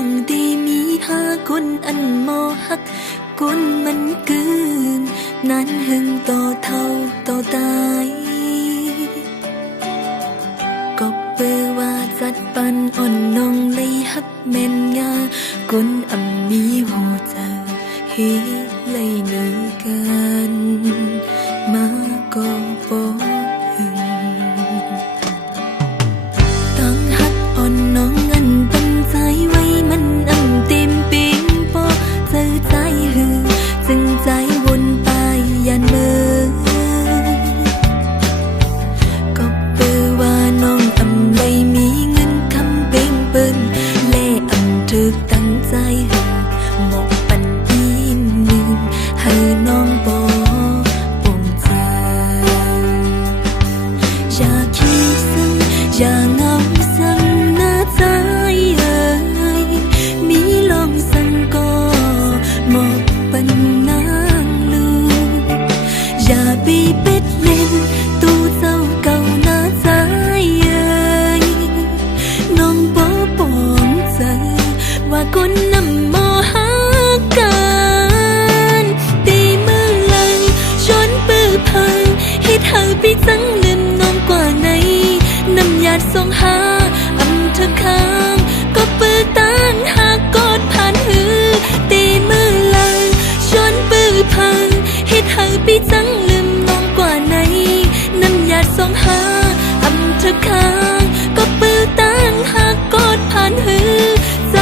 องดีมีหาคนอันมอหักคนมันกืนนั้นหึงต่อเท่าต่อตายก็เปือว่าจัดปันอ่อนน้องเลยฮักแม่นงาคนอำมีหูเจอเฮเลยเนื้อกันมาก็บ่หึงต้องฮักอ่อนน้องอันเป็นใจไว้มันอำเต็มปิงปอเจอใจหึงจึงใจวนไปยันเมื่อก็เปือว่าน้องอำเลยมีเงินคำเป่งเปิ้นเล่อำถึกตั้งใจหึงหมกปันอีหนึ่งให้น้องบ่ปงใจอย่าคิดซ้ำอย่าเหงาซ้ำหน้าใจเอ่ยมีลองสั่งก็หมกปันนางลูกอย่าบีเป็ดเล่นตู้เจ้าเก่าหน้าใจเอ่ยน้องบ่ปองใจว่าคนนำมอหากันตีมือหลังชนปื้อพังให้เธอไปจังลืมน้องกว่าไหนน้ำยาส่งหาอำเธอค้างก็ปื้อตั้งหากกดผ่านหือตีมือหลังชนปื้อพังให้เธอไปจังลืมน้องกว่าไหนน้ำยาส่งหาอำเธอค้างก็ปื้อตั้งหากกดผ่านหือใจ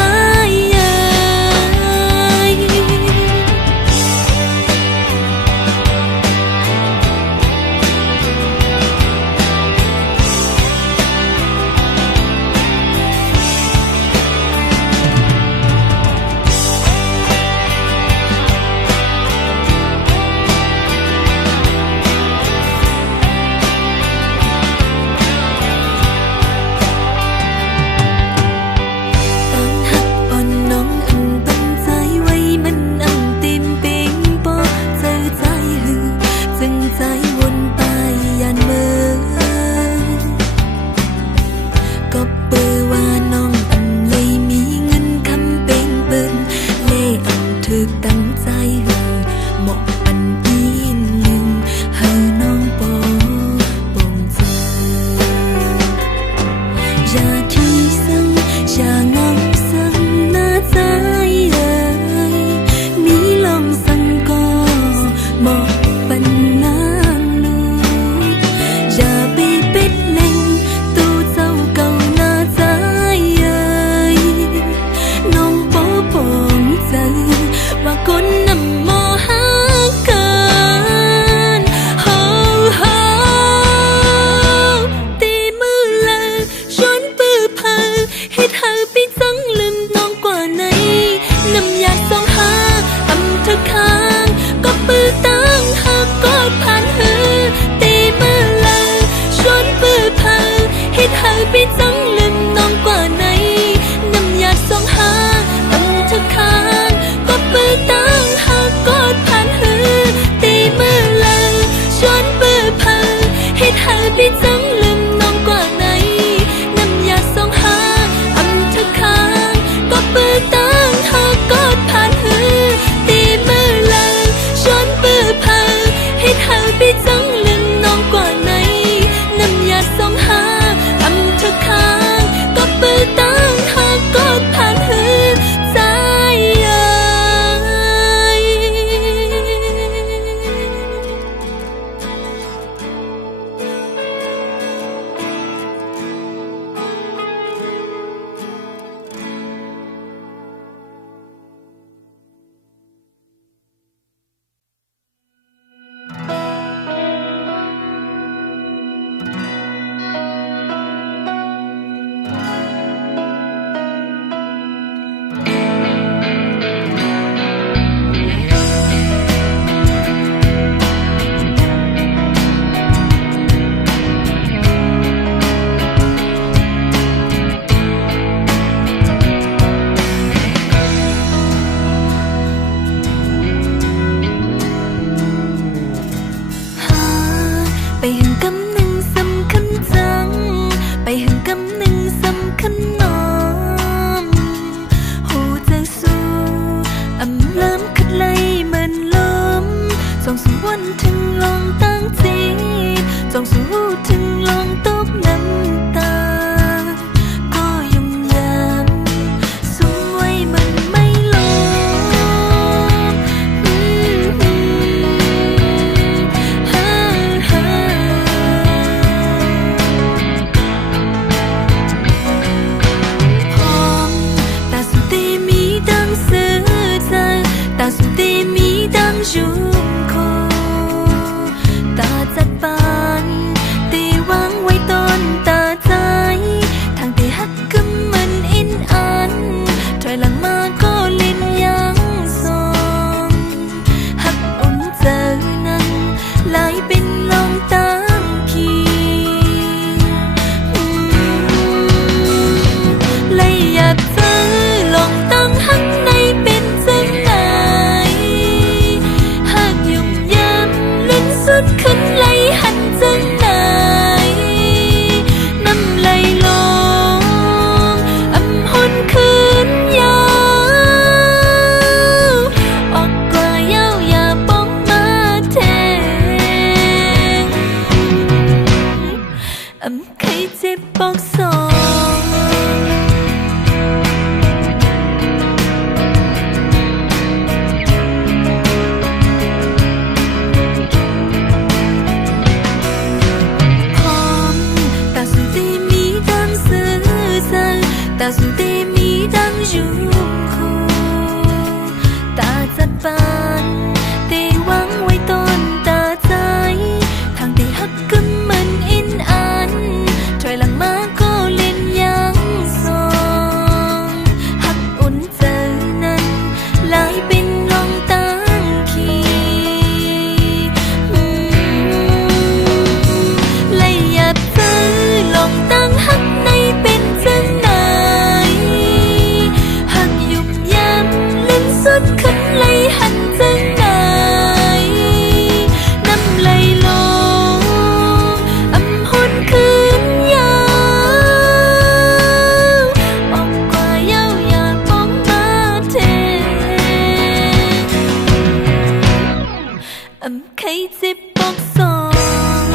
เจ็บบอกสอง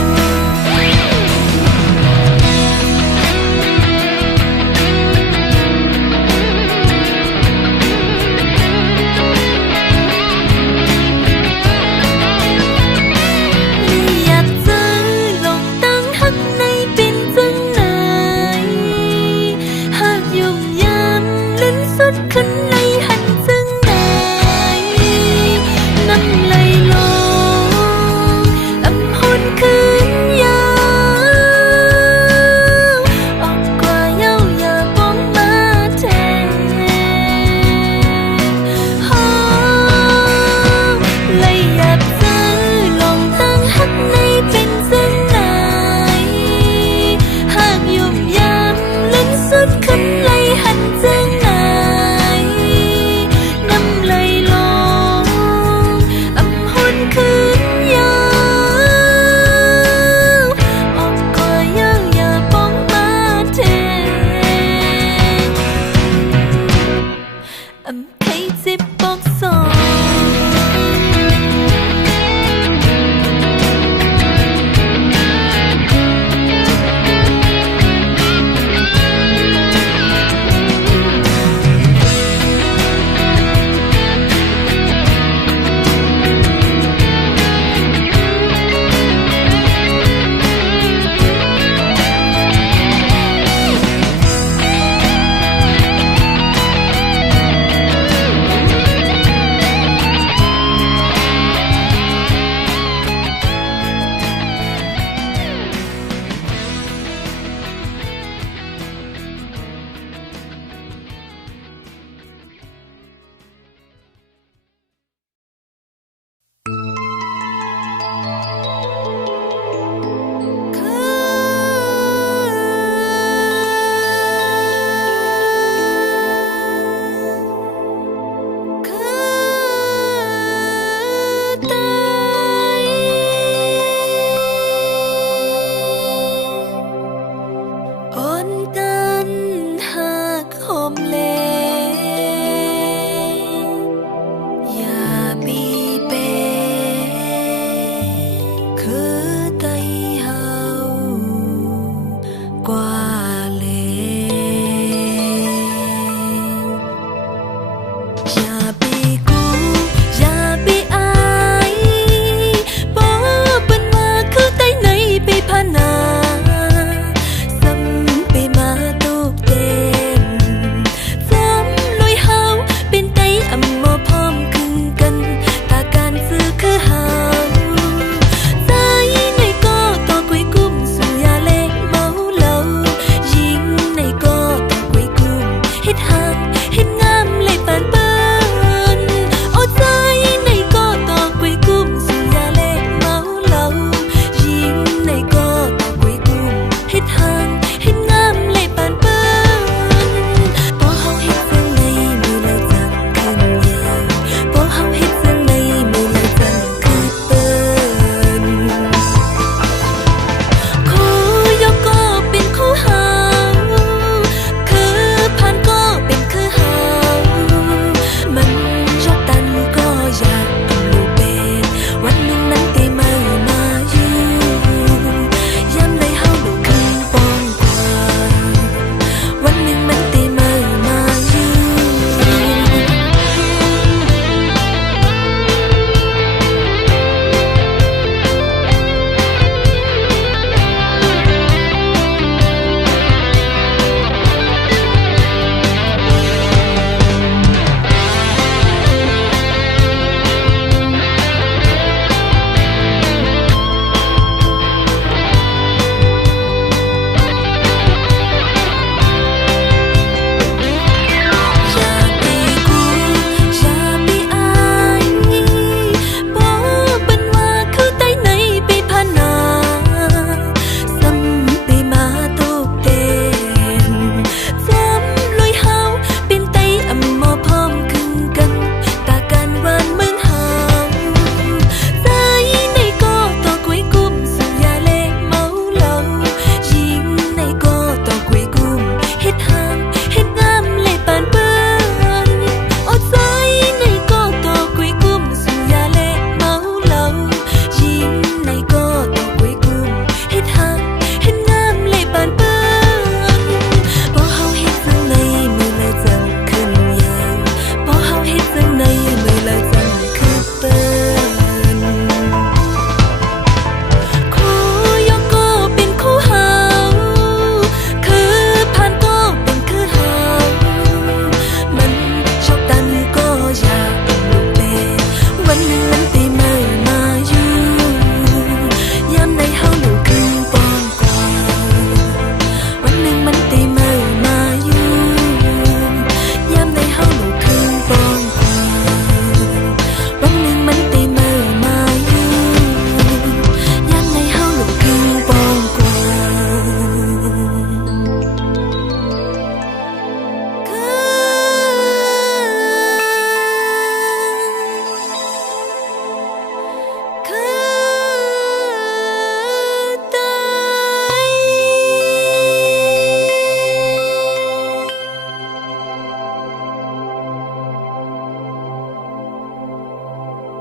อยากเจอลองตั้งหักในเป็นจังไหนหากยุ่มยามลิ้นสุดขึ้นไหลหันจังไหนน้ำไหลลงอำหุ่นคืนยาวออกกว่าเย้าอย่าป้องมาแทนเลยอยากเจอลองตั้งหักในเป็นจังไหนหากยุ่มยามลิ้นสุดขึ้นไหลหันจังไหนน้ำไหลลงอำหุ่นคืนยาวออกกว่าเย้าอย่าป้องมาแทนใครเจ็บบอกสอง เ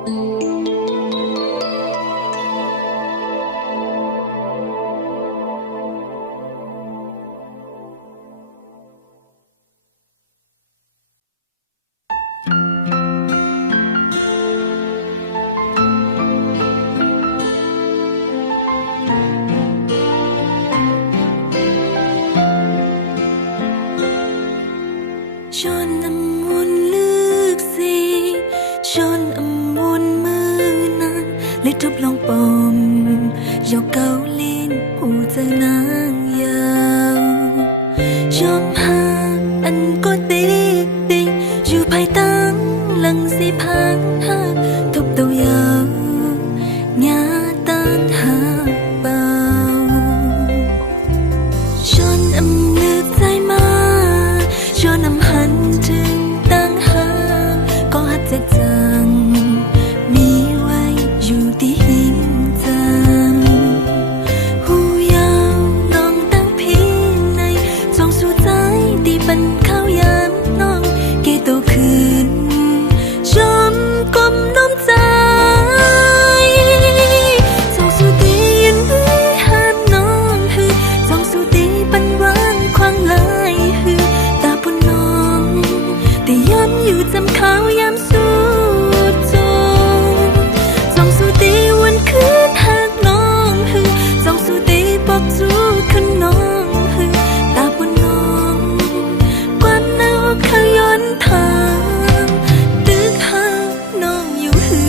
Chôn âm muôn lước gì chôn âm muôn mưa nắng lấy trúc lòng bom dọc cao lên hù giờ nắng giàu chom hàng anh có tê tê dù phải tăng lần gì phán ha thục tàu giàu nhà tan hạ bao chôn âm lước dài mà cho nằm hành trình tăng hàng có hát dễ dàng mi quay dù tí hiếm dàng hu yao lòng tăng phí này trong suốt trái đi bần khao yám non kê tô khuyên chom com nóm trái trong suốt tí yên hư hát non hư trong suốt tí bần quán khoang lại hưแต่ย้ำอยู่จำเขาย้ำสู้จงจองสู้ตีวันคืนหักน้องหึจองสู้ตีบอกจูขึ้นน้องหึตาบนน้องความหนาวเขาย้อนทางตึกหักน้องอยู่หึ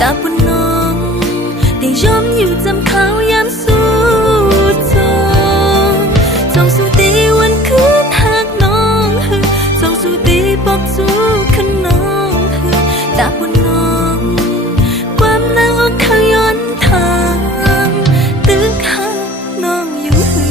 ตาบนน้องได้ย้อมอยู่จำเขาย้ำสู้จงจองสู้ตีวันคืนหักน้องหึจองสู้ตีบอกจูขึ้นน้องหึตาบนน้องความหนาวเขาย้อนทางตึกหักน้องอยู่หึ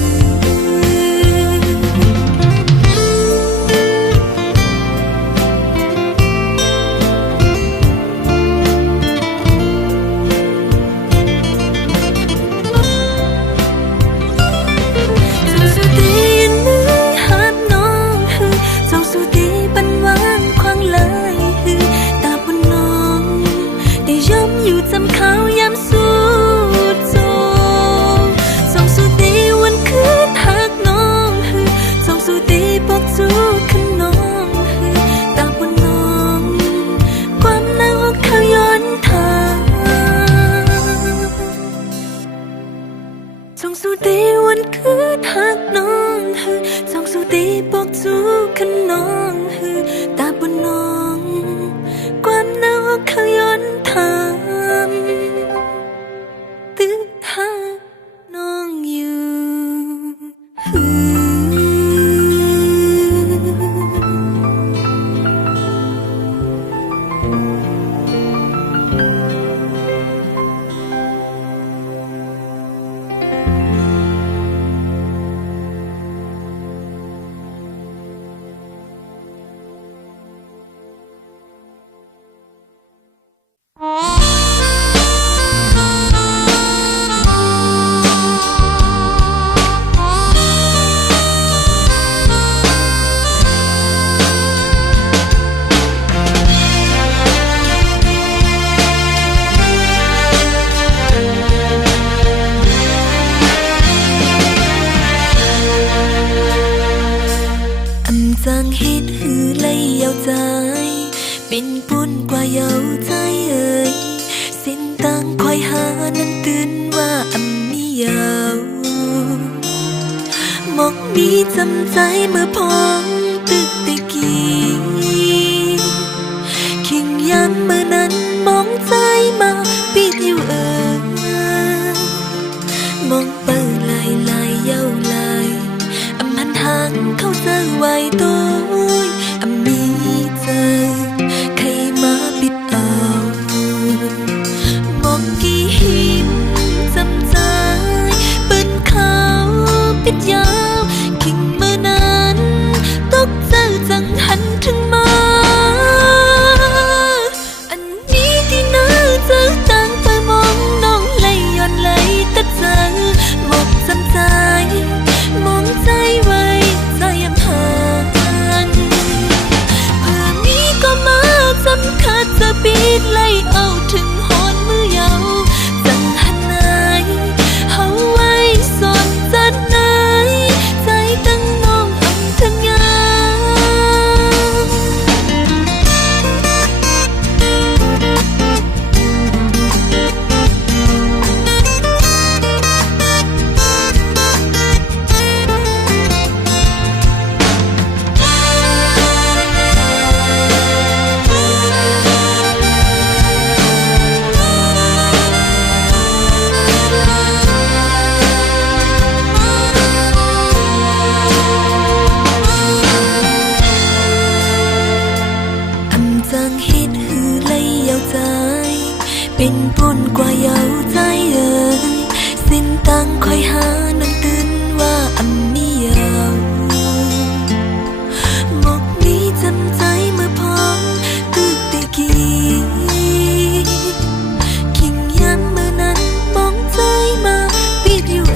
อยู่จำเขาย้ำสู้จงจองสู้ตีวันคืนหักน้องหึจองสู้ตีบอกจูขึ้นน้องหึตาบนน้องความหนาวเขาย้อนทางจองสู้ตีวันคืนหักน้องหึจองสู้ตีบอกจูขึ้นน้องหึตาบนน้องความหนาวเขาย้อนทางตึกหักน้องอยู่หึจางเฮ็ดหือไล่ยาวใจเป็นปุ่นกว่าเยาวใจเอ่ยสิ้นตังคอยหานั้นตื่นว่าอำมียาวหมอกมีจำใจเมื่อพ้องตึกตะกี้ hàng khâu giờ hoài tôi mi giờ khay má biết ảo mong kỷ hiểm dầm dài bên khao biết yao kinh mơ nan tóc giờ rằng hắn trưng mơ anh ní thì nỡ giờ tăng phải mong nong lay yon lay tất giờ một dầm dài mongใจไว้ใจยำห่างเพื่อมีก็มาจำคัดจะปิดไล่เอาถึงหอนมือยาวจังหันไหนเอาไว้สอนจัดไหนใจตั้งน้องอำทั้งยามเป็นปุ่นกว่าเยาใจเอ่ยสิ้นตั้งคอยหานังตื่นว่ามีเยาวหมกนี้จำใจเมื่อพร้อมตึกตะกี้คิงย้ำเมื่อนั้นมองใจมาปิดอยู่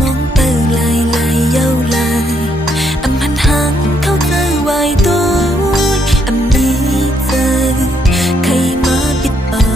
มองเปิงลายลายเยาลายพันหางเข้าเจอไว้ตัวมีเจอใครมาปิดปาก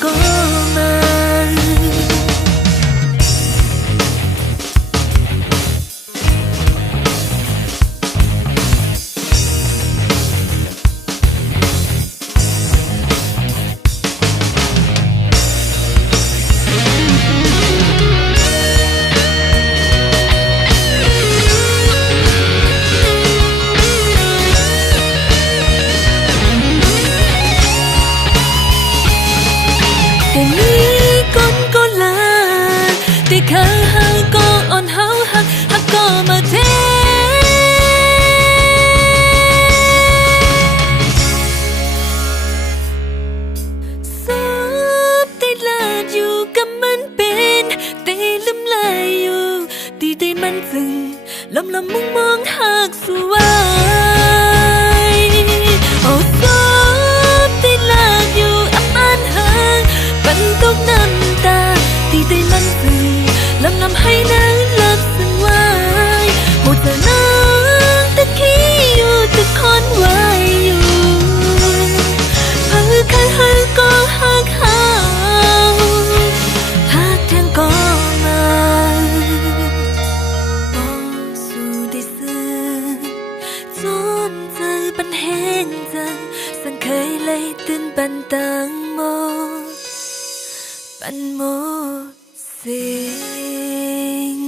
ก็มาแต่มีคนก็ลาแต่เคยหักก็อ่อนเฮาหักก็มาเทสบได้ลาดอยู่กับมันเป็นแต่ลืมลายอยู่ตีได้มันซึ้งลมมองหักสวยโอ้สบได้ลาดอยู่อันหักปันตกน้ำตาตีได้มันซึ้งลำให้นางหลับสวายหมดแต่นางตะขี้อยู่ทุกคนไว้อยู่หักก็หักแทงก็มาโอ้สู่ได้ซื้อจนเจอปัญแห้งจังสังเคยเลยตื่นปันตังโมปันโมเสียง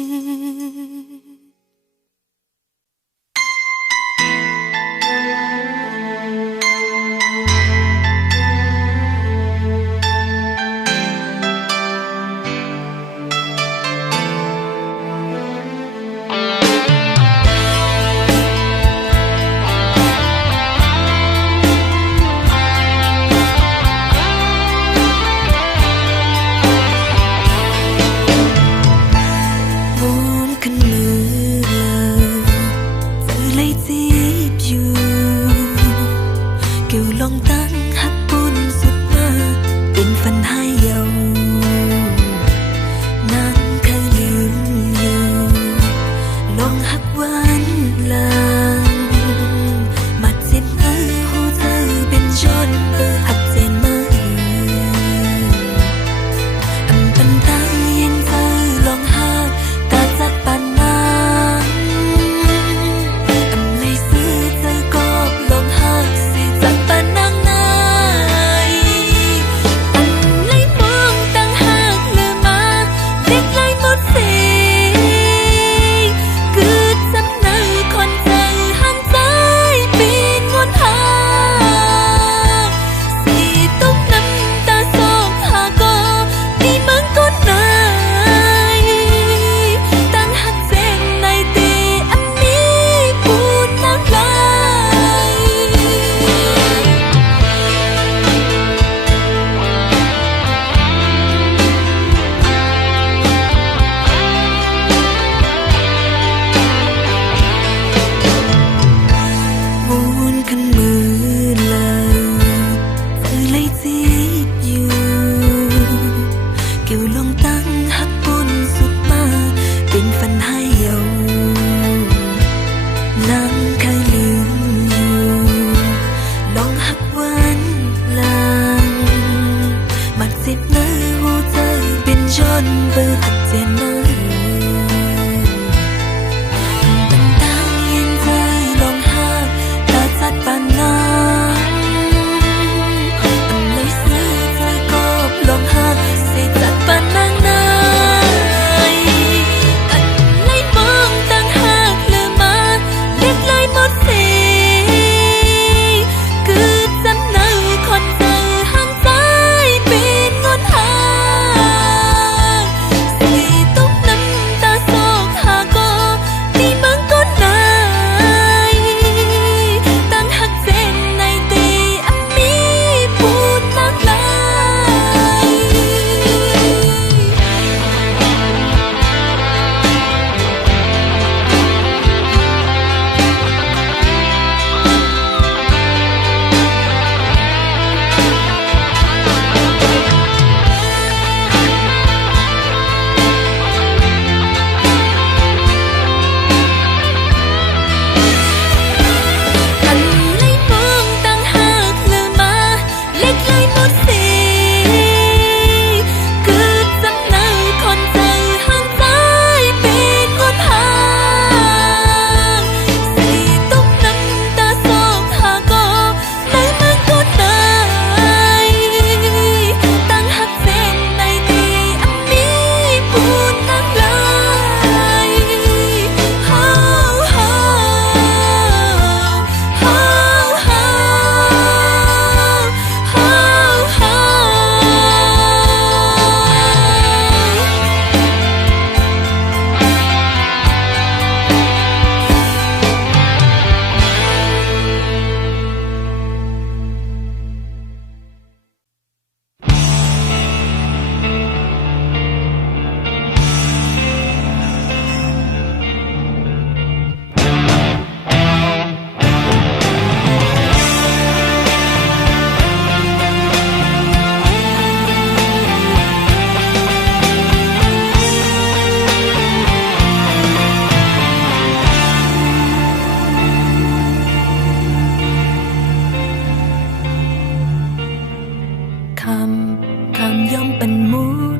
ปันมูด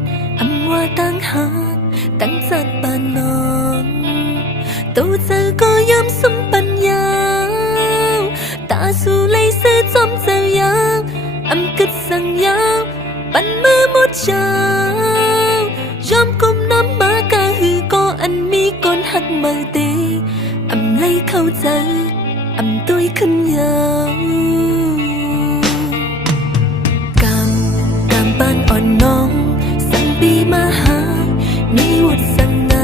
ว่าตั้งหากตั้งจัดปานนอนตัวเธอก็ย้ำสมปัญญาตาสู่เลยเสียจอมเจ้ายาวกึดสั่งยาวปันมือหมดเช้ายอมก้มน้ำมากาหือก็อันมีก้นหักเมื่อตีเลยเข้าใจตัวขึ้นยาวกำบ้านอ่อนน้องสั่งปีมาหามีวุฒิสั่งไง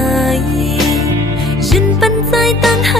ยินปันใจตั้งหา